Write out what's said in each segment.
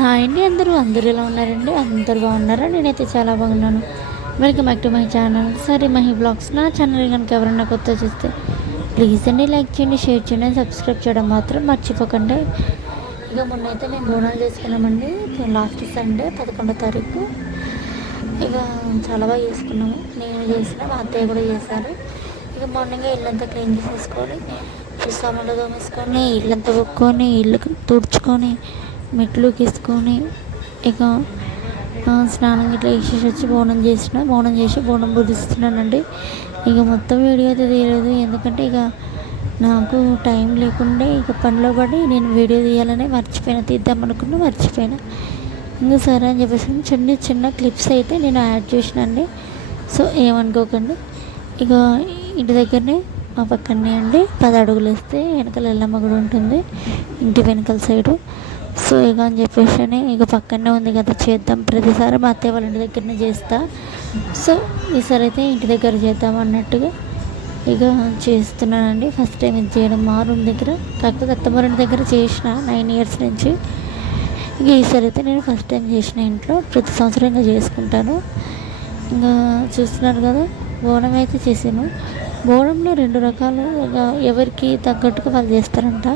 Hi అండి, అందరూ ఎలా ఉన్నారండి? అందరూ బాగున్నారా? నేనైతే చాలా బాగున్నాను. Welcome back to my channel సరే మహి బ్లాగ్స్. నా ఛానల్ కనుక ఎవరన్నా కొత్త చూస్తే ప్లీజ్ అండి లైక్ చేయండి, షేర్ చేయండి, సబ్స్క్రైబ్ చేయడం మాత్రం మర్చిపోకండి. ఇక మొన్నైతే మేము బోనాలు చేసుకున్నామండి. లాస్ట్ సండే 11వ తారీఖు. ఇక చాలా బాగా చేసుకున్నాము. నేను చేసిన, మా అత్తయ్య కూడా చేశారు. ఇక మార్నింగ్ ఇల్లంతా క్లీన్ చేసేసుకొని, సామాన్లు తోమేసుకొని, ఇల్లంతా కొట్టుకొని, ఇల్లు తుడుచుకొని, మెట్లు గీసుకొని, ఇక స్నానం ఇట్లా వేసేసి వచ్చి బోనం చేసి బోనం పూజిస్తున్నానండి. ఇక మొత్తం వీడియో అయితే తీయలేదు, ఎందుకంటే ఇక నాకు టైం లేకుండే ఇక పనిలో పడి నేను వీడియో తీయాలని మర్చిపోయినా. ఇంకా సరే అని చెప్పేసి చిన్న క్లిప్స్ అయితే నేను యాడ్ చేసినండి. సో ఏమనుకోకండి. ఇక ఇంటి దగ్గరనే మా పక్కనే అండి 10 అడుగులు వేస్తే వెనకాల ఎల్లమ్మ గుడి ఉంటుంది, ఇంటి వెనకాల సైడు. సో ఇక అని చెప్పేసి ఇక పక్కనే ఉంది కదా చేద్దాం. ప్రతిసారి మా అత్తయ్య వాళ్ళ ఇంటి దగ్గరనే చేస్తా. సో ఈసారి అయితే ఇంటి దగ్గర చేద్దాం అన్నట్టుగా ఇక చేస్తున్నానండి. ఫస్ట్ టైం ఇది చేయడం మా రూమ్ దగ్గర. కాకపోతే అత్తమ్మ ఇంటి దగ్గర చేసిన 9 ఇయర్స్ నుంచి. ఇక ఈసారి అయితే నేను ఫస్ట్ టైం చేసిన ఇంట్లో. ప్రతి సంవత్సరం ఇంకా చేసుకుంటాను. ఇంకా చూస్తున్నారు కదా, బోనం అయితే చేసాను. బోనంలో 2 రకాలు, ఎవరికి తగ్గట్టుగా వాళ్ళు చేస్తారంట.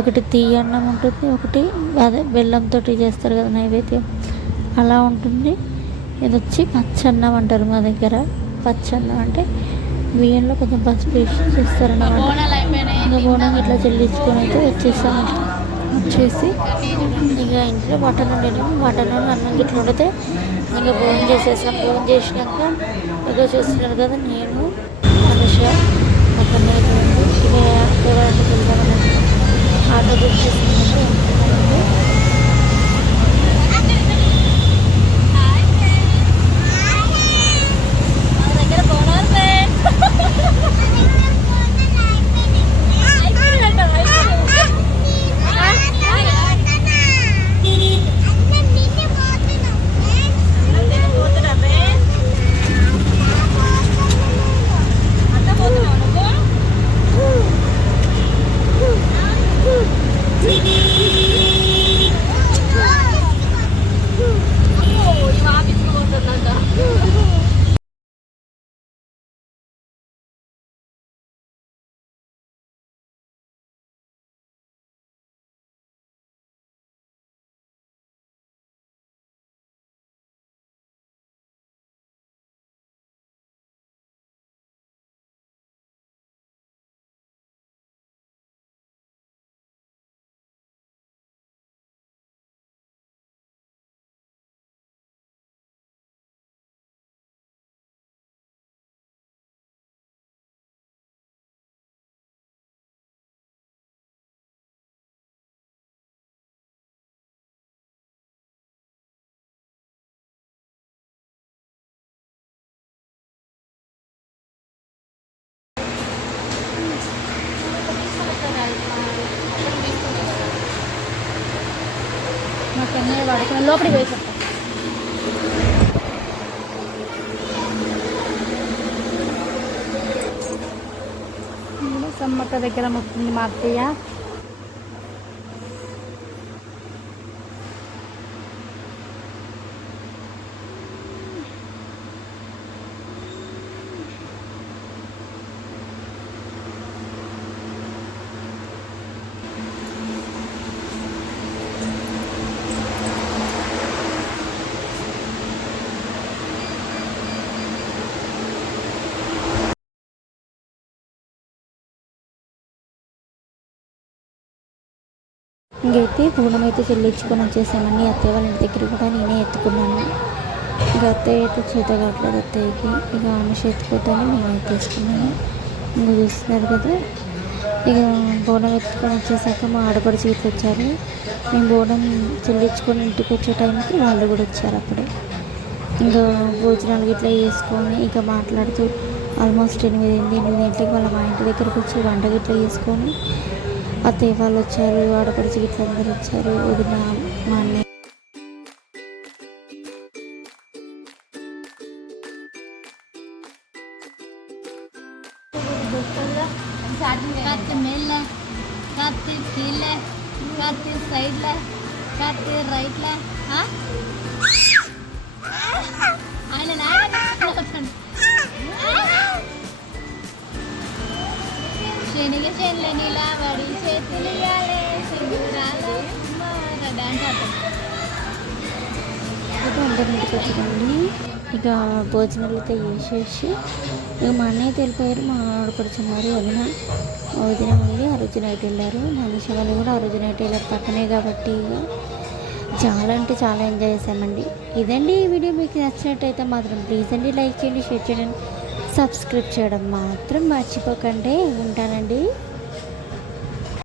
ఒకటి తీయన్నం ఉంటుంది, ఒకటి అదే బెల్లంతో చేస్తారు కదా నైవేద్యం, అలా ఉంటుంది. ఇది వచ్చి పచ్చన్నం అంటారు మా దగ్గర. పచ్చన్నం అంటే బియ్యంలో కొంచెం పసుపు వేసి చేస్తారన్నమాట. ఇంకా బోనం ఇట్లా చెల్లించుకొని అయితే వచ్చేసి ఇక ఇంట్లో మటన్ అన్నం గిట్ల ఉండితే ఇంకా భోజనం చేసేసాం. భోజనం చేసినాక ఇక చూస్తున్నారు కదా, నేను అనుష అక్కడ ఇక ఎవరైతే వెళ్దామన్నట్టు ఆటో బుక్ చేసుకున్నట్టు లోపలికి పోయి చెప్తాను. సమ్మక్క దగ్గర మొత్తుంది మా అత్తయ్య. ఇంకైతే బోనం అయితే చెల్లించుకొని వచ్చేసామండి. అత్తయ్య వాళ్ళ ఇంటి దగ్గర కూడా నేనే ఎత్తుకున్నాను. ఇక అత్తయ్య అయితే చేత కావట్లేదు అత్తయ్యకి. ఇక ఆమె ఎత్తుకోతానే నేను ఎత్తేసుకున్నాను. ఇంకా చూస్తున్నారు కదా, ఇక బోనం ఎత్తుకొని వచ్చేసాక మా ఆడపడుచు ఇట్లా వచ్చారు. మేము బోనం చెల్లించుకొని ఇంటికి వచ్చే టైంకి వాళ్ళు కూడా వచ్చారు. అప్పుడే ఇంకా భోజనాలు ఇట్లా చేసుకొని ఇక మాట్లాడుతూ ఆల్మోస్ట్ 8 గంటలకి వాళ్ళ మా ఇంటి దగ్గరకు వచ్చి వంట గిట్లా చేసుకొని అత్తయ్య వాళ్ళు వచ్చారు, ఆడపడుచు గిట్ల అందరూ వచ్చారు, వదిన, మా అన్నయ్య. Katti mille, katti kille, katti seidle, కత్తి రైట్లా ఆయన శనిగ చెల్లె నిలబడి చేతులు డాన్స్ అందరింటికి వచ్చారండి. ఇక భోజనాలు అయితే చేసేసి ఇక మా అన్నయ్య వెళ్ళిపోయారు. మా ఆడపడుచున్నారు వదిన మళ్ళీ ఆ రోజు నైట్ వెళ్ళారు. మనిషి వాళ్ళు కూడా ఆ రోజు నైట్ వెళ్ళారు పక్కనే కాబట్టి ఇక చాలా అంటే చాలా ఎంజాయ్ చేసామండి. ఇదండి ఈ వీడియో మీకు నచ్చినట్టయితే మాత్రం ప్లీజ్ అండి లైక్ చేయండి, షేర్ చేయండి, సబ్స్క్రైబ్ చేయడం మాత్రం మర్చిపోకండి. ఉంటానండి.